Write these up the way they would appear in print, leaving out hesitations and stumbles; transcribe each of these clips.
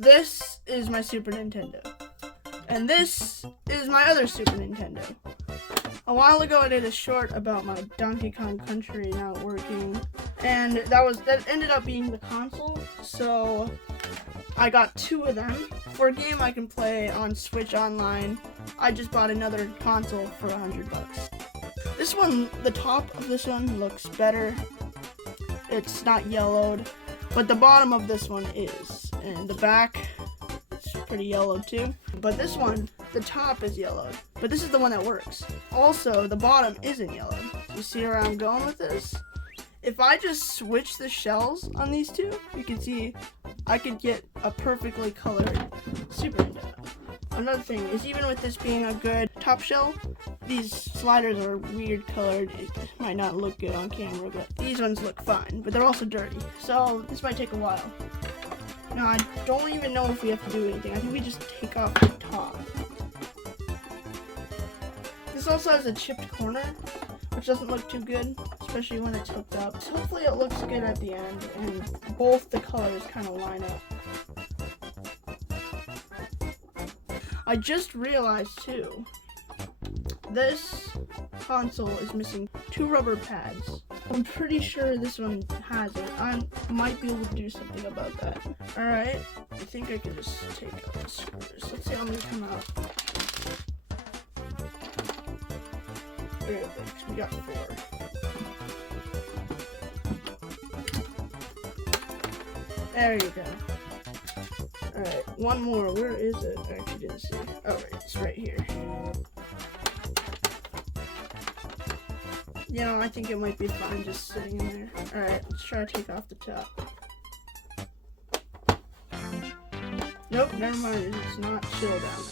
This is my Super Nintendo. And this is my other Super Nintendo. A while ago I did a short about my Donkey Kong Country not working. And that ended up being the console. So I got 2 of them. For a game I can play on Switch Online, I just bought another console for $100. This one, the top of this one looks better. It's not yellowed, but the bottom of this one is. And the back, it's pretty yellow too. But this one, the top is yellowed, but this is the one that works. Also, the bottom isn't yellowed. You see where I'm going with this? If I just switch the shells on these two, you can see I could get a perfectly colored Super Nintendo. Another thing is, even with this being a good top shell, these sliders are weird colored. It might not look good on camera, but these ones look fine, but they're also dirty. So this might take a while. Now, I don't even know if we have to do anything. I think we just take off the top. This also has a chipped corner, which doesn't look too good, especially when it's hooked up. So hopefully it looks good at the end, and both the colors kind of line up. I just realized too, this console is missing 2 rubber pads. I'm pretty sure this one has it. I might be able to do something about that. Alright, I think I can just take out the screws. Let's see how many come out. There it is. We got 4. There you go. Alright, one more. Where is it? I actually didn't see. Oh, right, it's right here. You know, I think it might be fine just sitting in there. Alright, let's try to take off the top. Nope, never mind. It's not chill down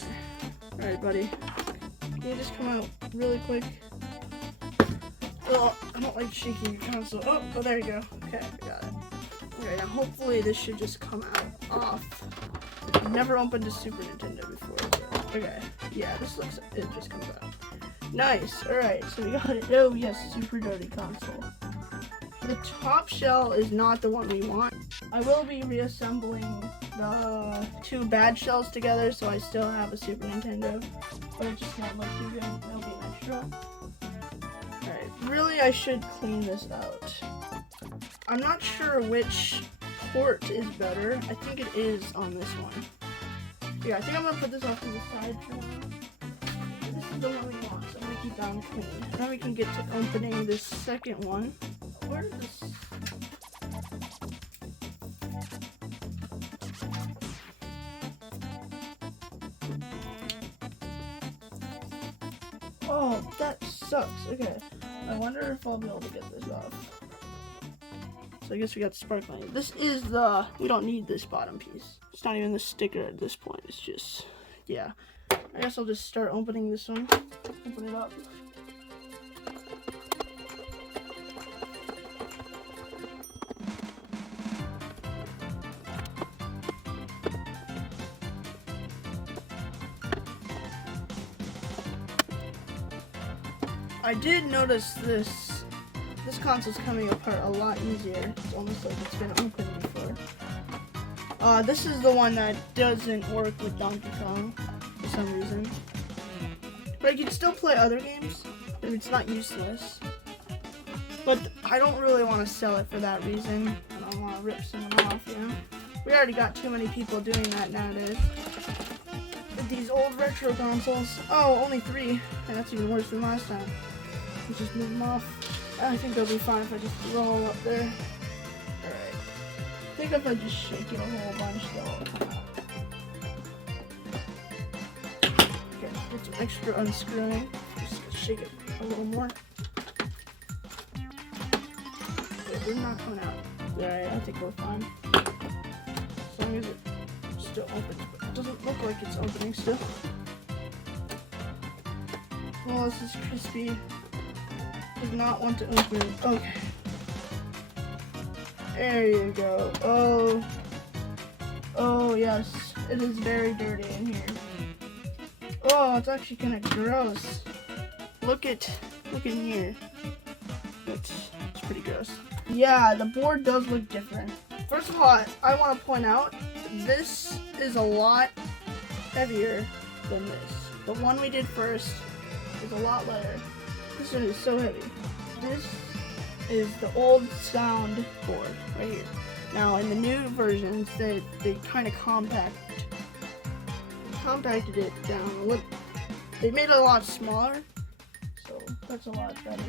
there. Alright, buddy. Can you just come out really quick? Oh, I don't like shaking your console. Oh, there you go. Okay, I got it. Okay, now hopefully this should just come out off. I've never opened a Super Nintendo before. But okay, yeah, this looks, it just comes out. Nice, alright, so we got it. Oh yes, super dirty console. The top shell is not the one we want. I will be reassembling the 2 bad shells together, so I still have a Super Nintendo. But it just won't look too good. It'll be an extra. Alright, really I should clean this out. I'm not sure which port is better. I think it is on this one. Yeah, I think I'm gonna put this off to the side for now. This is the one we want, so I'm gonna keep that one clean. Now we can get to opening this second one. Where is this? Oh, that sucks. Okay. I wonder if I'll be able to get this off. So I guess we got the sparkling. This is we don't need this bottom piece. It's not even the sticker at this point. It's just, yeah. I guess I'll just start opening this one. Open it up. I did notice this console's coming apart a lot easier. It's almost like it's been opened before. This is the one that doesn't work with Donkey Kong for some reason. But I can still play other games, and it's not useless. But I don't really want to sell it for that reason. I don't want to rip someone off, you know? We already got too many people doing that nowadays. With these old retro consoles. Oh, only 3. And that's even worse than last time. Let's just move them off. I think they'll be fine if I just roll up there. Alright. I think if I just shake it a whole bunch, they'll come out. Okay, get some extra unscrewing. Just shake it a little more. Okay, they're not coming out. Alright, I think we're fine. As long as it still opens, but it doesn't look like it's opening still. Well, this is crispy. Does not want to open. Okay. There you go. Oh. Oh yes. It is very dirty in here. Oh, it's actually kind of gross. Look in here. It's pretty gross. Yeah, the board does look different. First of all, I want to point out this is a lot heavier than this. The one we did first is a lot lighter. This one is so heavy. This is the old sound board right here. Now in the new versions, they kind of compacted it down a little. They made it a lot smaller, so that's a lot better.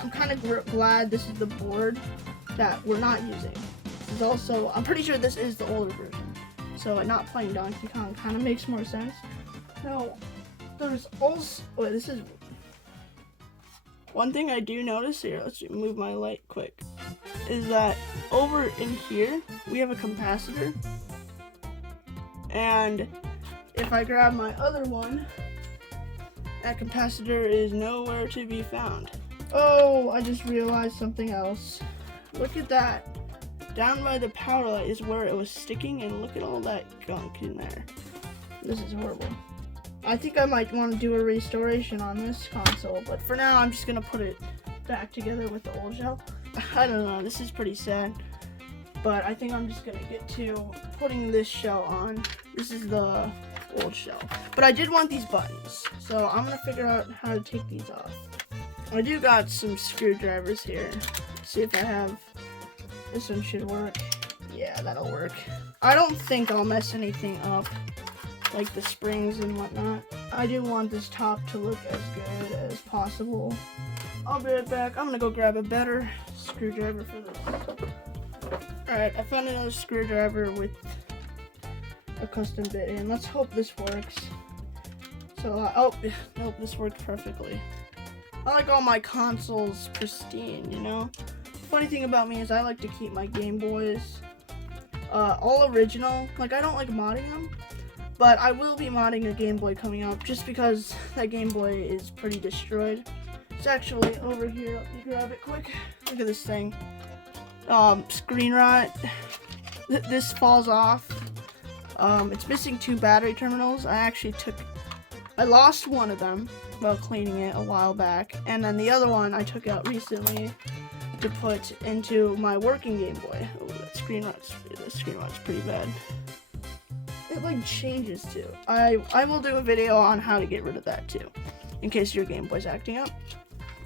I'm kind of glad this is the board that we're not using. This is also, I'm pretty sure this is the older version, so not playing Donkey Kong kind of makes more sense. Now, there's also, this is, one thing I do notice here, let's move my light quick, is that over in here, we have a capacitor, and if I grab my other one, that capacitor is nowhere to be found. Oh, I just realized something else. Look at that. Down by the power light is where it was sticking, and look at all that gunk in there. This is horrible. I think I might want to do a restoration on this console, but for now I'm just gonna put it back together with the old shell. I don't know, this is pretty sad, but I think I'm just gonna get to putting this shell on. This is the old shell, but I did want these buttons, so I'm gonna figure out how to take these off. I do got some screwdrivers here. Let's see if I have, this one should work. Yeah, that'll work. I don't think I'll mess anything up, like the springs and whatnot. I do want this top to look as good as possible. I'll be right back. I'm gonna go grab a better screwdriver for this. Alright, I found another screwdriver with a custom bit in. Let's hope this works. So, oh, nope, this worked perfectly. I like all my consoles pristine, you know? Funny thing about me is I like to keep my Game Boys all original. Like, I don't like modding them, but I will be modding a Game Boy coming up just because that Game Boy is pretty destroyed. It's actually over here. Let me grab it quick. Look at this thing. Screen rot. This falls off. It's missing 2 battery terminals. I lost one of them while cleaning it a while back, and then the other one I took out recently to put into my working Game Boy. Oh, that screen rot's pretty bad. It like changes too. I will do a video on how to get rid of that too, in case your Game Boy's acting up.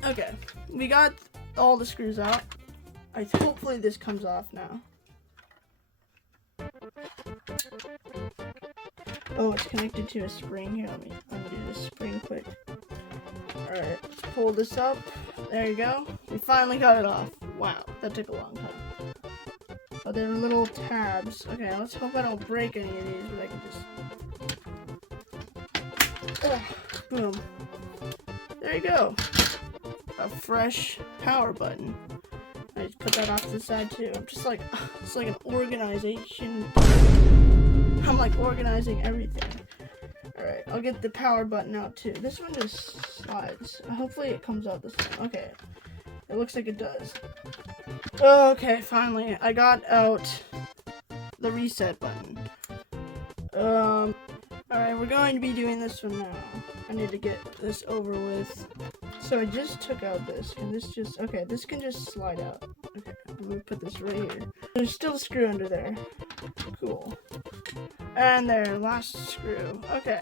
Okay, we got all the screws out. Hopefully this comes off now. Oh, it's connected to a spring here. Let me undo this spring quick. Alright, let's pull this up. There you go. We finally got it off. Wow, that took a long time. Oh, there are little tabs. Okay, let's hope I don't break any of these, but I can just... boom. There you go. A fresh power button. I just put that off to the side too. I'm just like, it's like an organization. I'm like organizing everything. Alright, I'll get the power button out too. This one just slides. Hopefully it comes out this time. Okay. It looks like it does. Okay, finally. I got out the reset button. Alright, we're going to be doing this one now. I need to get this over with. So I just took out this. Can this just... Okay, this can just slide out. Okay, I'm gonna put this right here. There's still a screw under there. Cool. And there, last screw. Okay.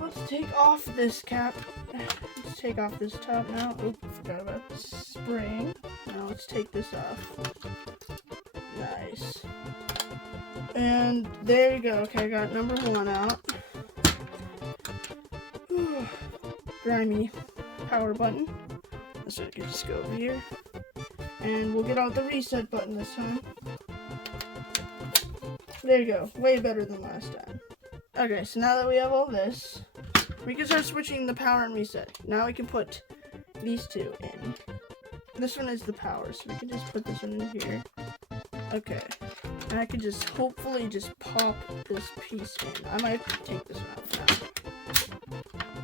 Let's take off this cap. Let's take off this top now. Oop, forgot about the spring. Now let's take this off. Nice. And there you go. Okay, I got number 1 out. Grimy power button. So I can just go over here. And we'll get out the reset button this time. There you go. Way better than last time. Okay, so now that we have all this, we can start switching the power and reset. Now we can put these two in. This one is the power, so we can just put this one in here. Okay. And I can just hopefully just pop this piece in. I might have to take this one out now.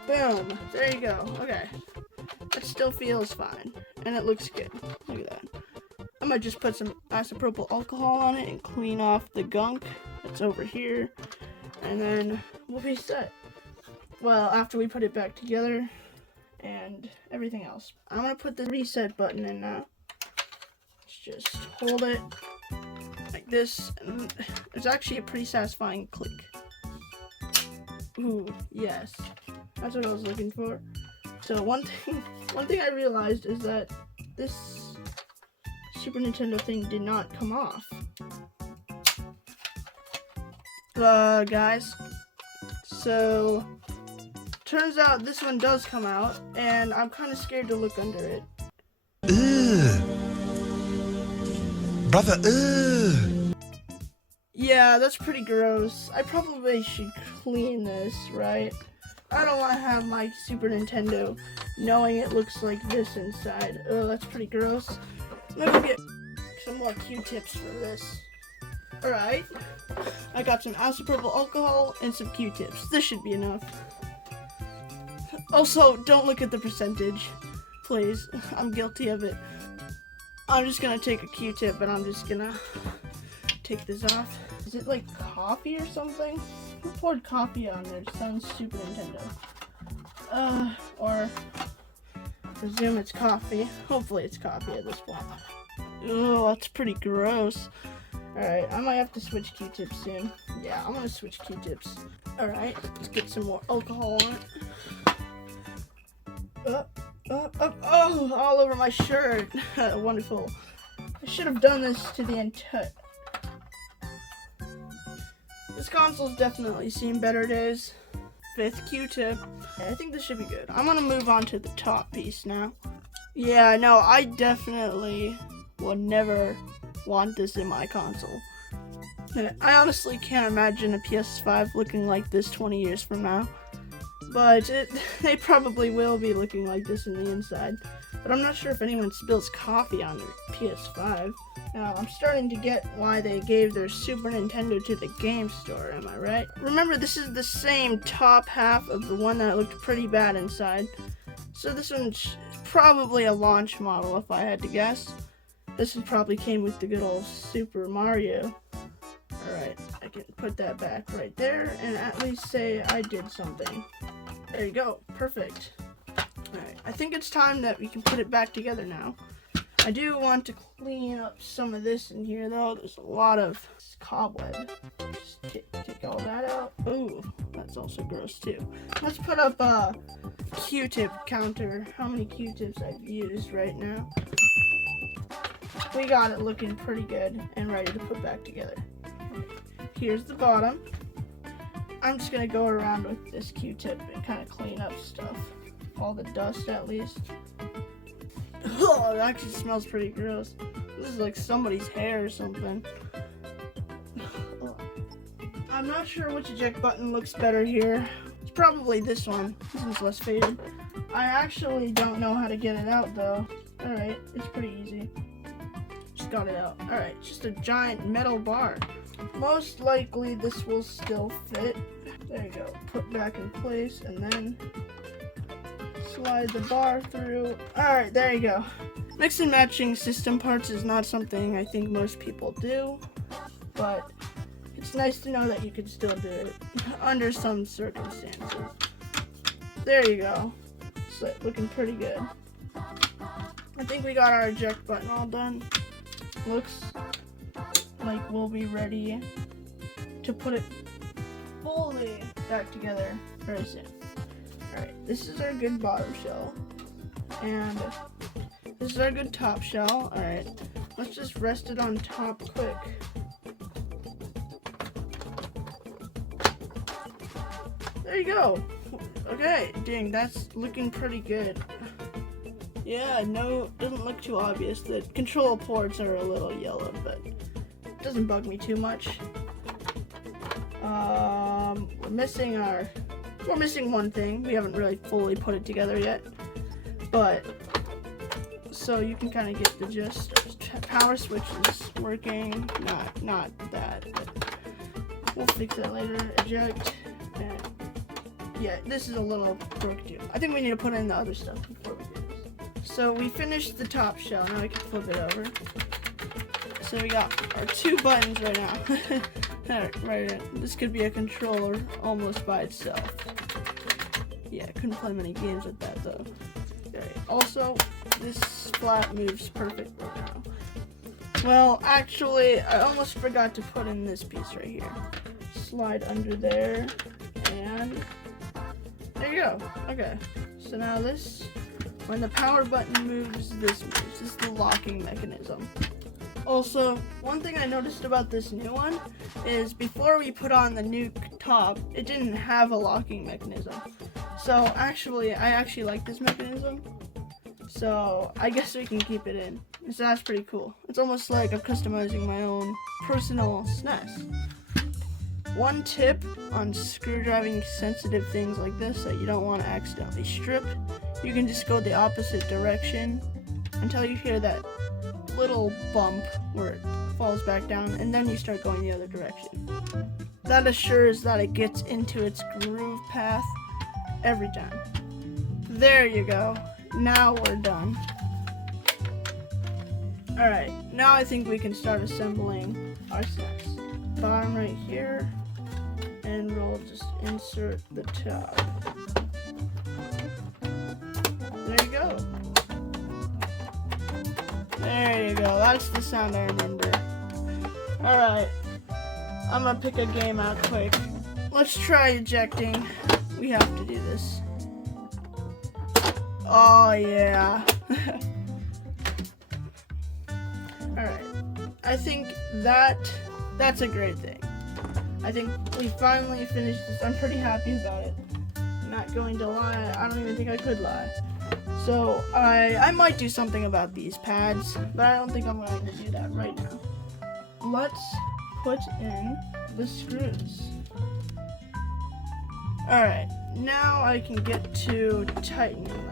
Boom. There you go. Okay. That still feels fine. And it looks good. Look at that. I might just put some isopropyl alcohol on it and clean off the gunk that's over here. And then we'll be set. Well, after we put it back together and everything else. I'm going to put the reset button in now. Let's just hold it like this, and it's actually a pretty satisfying click. Ooh, yes. That's what I was looking for. So one thing I realized is that this Super Nintendo thing did not come off. Guys. So turns out this one does come out, and I'm kind of scared to look under it. Brother, Yeah, that's pretty gross. I probably should clean this, right? I don't want to have my Super Nintendo knowing it looks like this inside. Oh, that's pretty gross. Let me get some more Q-tips for this. Alright. I got some isopropyl alcohol and some Q-tips. This should be enough. Also, don't look at the percentage. Please. I'm guilty of it. I'm just gonna take a Q-tip, and I'm just gonna take this off. Is it like coffee or something? Who poured coffee on there? It sounds Super Nintendo. Or presume it's coffee. Hopefully it's coffee at this point. Oh, that's pretty gross. Alright, I might have to switch Q-tips soon. Yeah, I'm gonna switch Q-tips. Alright, let's get some more alcohol on it. Oh, all over my shirt. Wonderful. I should have done this to the entire... This console's definitely seen better days. 5th Q-tip. I think this should be good. I'm gonna move on to the top piece now. Yeah, no, I definitely would never want this in my console. I honestly can't imagine a PS5 looking like this 20 years from now. But they probably will be looking like this in the inside. But I'm not sure if anyone spills coffee on their PS5. Now, I'm starting to get why they gave their Super Nintendo to the game store, am I right? Remember, this is the same top half of the one that looked pretty bad inside. So this one's probably a launch model, if I had to guess. This one probably came with the good old Super Mario. Alright, I can put that back right there and at least say I did something. There you go, perfect. Alright, I think it's time that we can put it back together now. I do want to clean up some of this in here though. There's a lot of cobweb. Just take all that out. Ooh, that's also gross too. Let's put up a Q-tip counter. How many Q-tips I've used right now. We got it looking pretty good and ready to put back together. Here's the bottom. I'm just gonna go around with this Q-tip and kind of clean up stuff. All the dust at least. Oh, it actually smells pretty gross. This is like somebody's hair or something. I'm not sure which eject button looks better here. It's probably this one. This one's less faded. I actually don't know how to get it out though. Alright, it's pretty easy. Just got it out. Alright, just a giant metal bar. Most likely this will still fit. There you go. Put back in place and then slide the bar through. Alright, there you go. Mix and matching system parts is not something I think most people do, but it's nice to know that you can still do it under some circumstances. There you go. So, looking pretty good. I think we got our eject button all done. Looks like we'll be ready to put it fully back together very soon. Alright, this is our good bottom shell. And this is our good top shell. Alright, let's just rest it on top quick. There you go. Okay, dang, that's looking pretty good. Yeah, no, doesn't look too obvious. The control ports are a little yellow, but it doesn't bug me too much. We're missing one thing. We haven't really fully put it together yet, but so you can kind of get the gist. Power switch is working. Not that, but we'll fix that later. Eject. And yeah, this is a little broke too. I think we need to put in the other stuff before we do this. So we finished the top shell. Now I can flip it over. So we got our two buttons right now. Right in. This could be a controller almost by itself. Yeah, couldn't play many games with that though. Okay. Also, this splat moves perfect right now. Well, actually, I almost forgot to put in this piece right here. Slide under there, and there you go. Okay, so now this, when the power button moves, this moves. This is the locking mechanism. Also, one thing I noticed about this new one is before we put on the new top, it didn't have a locking mechanism. So actually, I actually like this mechanism. So I guess we can keep it in. So that's pretty cool. It's almost like I'm customizing my own personal SNES. One tip on screwdriving sensitive things like this that you don't want to accidentally strip, you can just go the opposite direction until you hear that little bump where it falls back down, and then you start going the other direction. That assures that it gets into its groove path every time. There you go. Now we're done. Alright, now I think we can start assembling our SNES. Bottom right here, and we'll just insert the top. There you go. There you go. That's the sound I remember. Alright, I'm gonna pick a game out quick. Let's try ejecting. We have to do this. Oh yeah. Alright. I think that's a great thing. I think we finally finished this. I'm pretty happy about it. I'm not going to lie. I don't even think I could lie. So I might do something about these pads, but I don't think I'm going to do that right now. Let's put in the screws. Alright, now I can get to tightening them.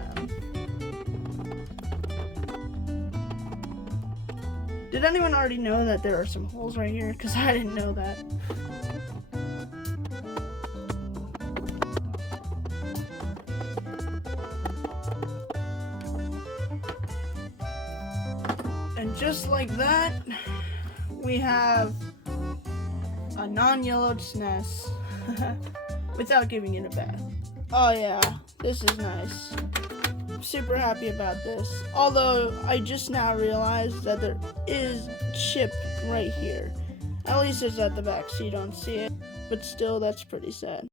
Did anyone already know that there are some holes right here? Because I didn't know that. And just like that, we have a non-yellowed SNES without giving it a bath. Oh yeah, this is nice. I'm super happy about this. Although I just now realized that there is chip right here. At least it's at the back so you don't see it. But still, that's pretty sad.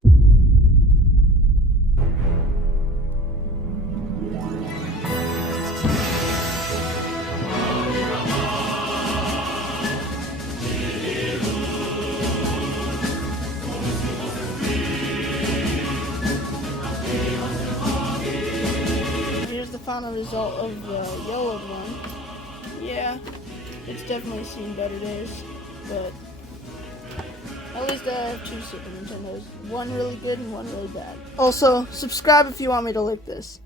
Final result of the yellowed one. Yeah, it's definitely seen better days, but at least I have two Super Nintendos. One really good and one really bad. Also, subscribe if you want me to lick this.